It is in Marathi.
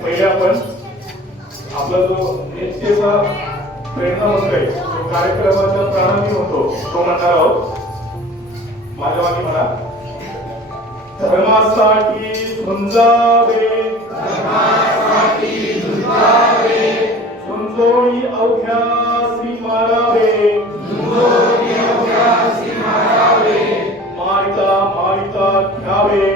पहिले आपण आपला जो नित्यचा प्रेरणा मंत्र आहे तो कार्यक्रमाचा प्रारंभी होतो तो म्हणणार आहोत. माझ्या मागे म्हणा. धर्मासाठी झुंजावे, झुंजोळी अवघ्यासी मारावे, मारिता मारिता घ्यावे,